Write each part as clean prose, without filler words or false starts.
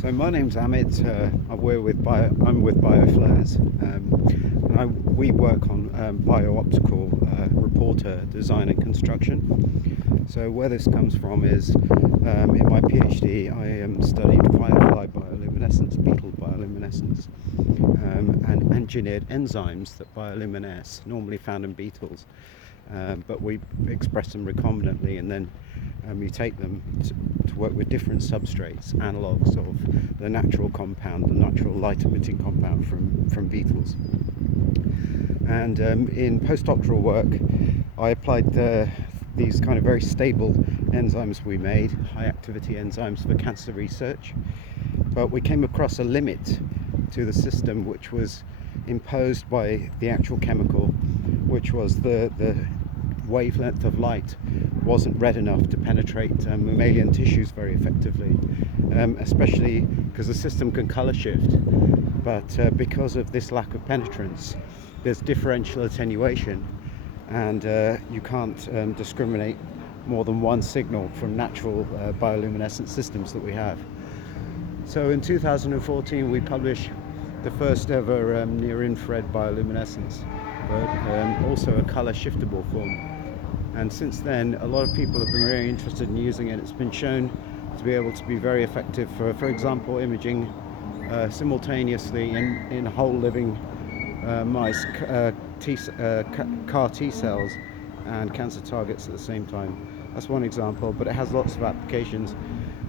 So my name's Amit. I'm with BioFlares, we work on bio-optical reporter design and construction. So where this comes from is in my PhD I studied firefly bioluminescence, beetle bioluminescence, and engineered enzymes that bioluminesce, normally found in beetles, but we express them recombinantly and then mutate them to work with different substrates, analogues of the natural compound, the natural light emitting compound from beetles. And in postdoctoral work I applied these kind of very stable enzymes we made, high activity enzymes for cancer research, but we came across a limit to the system which was imposed by the actual chemical, which was the wavelength of light wasn't red enough to penetrate mammalian tissues very effectively, especially because the system can color shift, but because of this lack of penetrance there's differential attenuation, and you can't discriminate more than one signal from natural bioluminescent systems that we have. So in 2014 we published the first ever near-infrared bioluminescence, but also a color shiftable form. And since then a lot of people have been very interested in using it. It's been shown to be able to be very effective for example, imaging simultaneously in whole living mice, CAR T cells and cancer targets at the same time. That's one example, but it has lots of applications,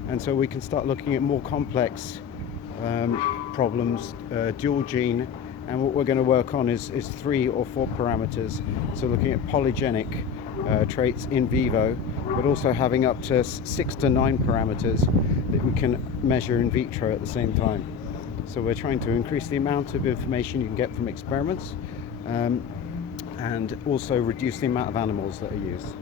and so we can start looking at more complex problems, dual gene, and what we're going to work on is 3 or 4 parameters. So looking at polygenic traits in vivo, but also having up to 6 to 9 parameters that we can measure in vitro at the same time. So we're trying to increase the amount of information you can get from experiments, and also reduce the amount of animals that are used.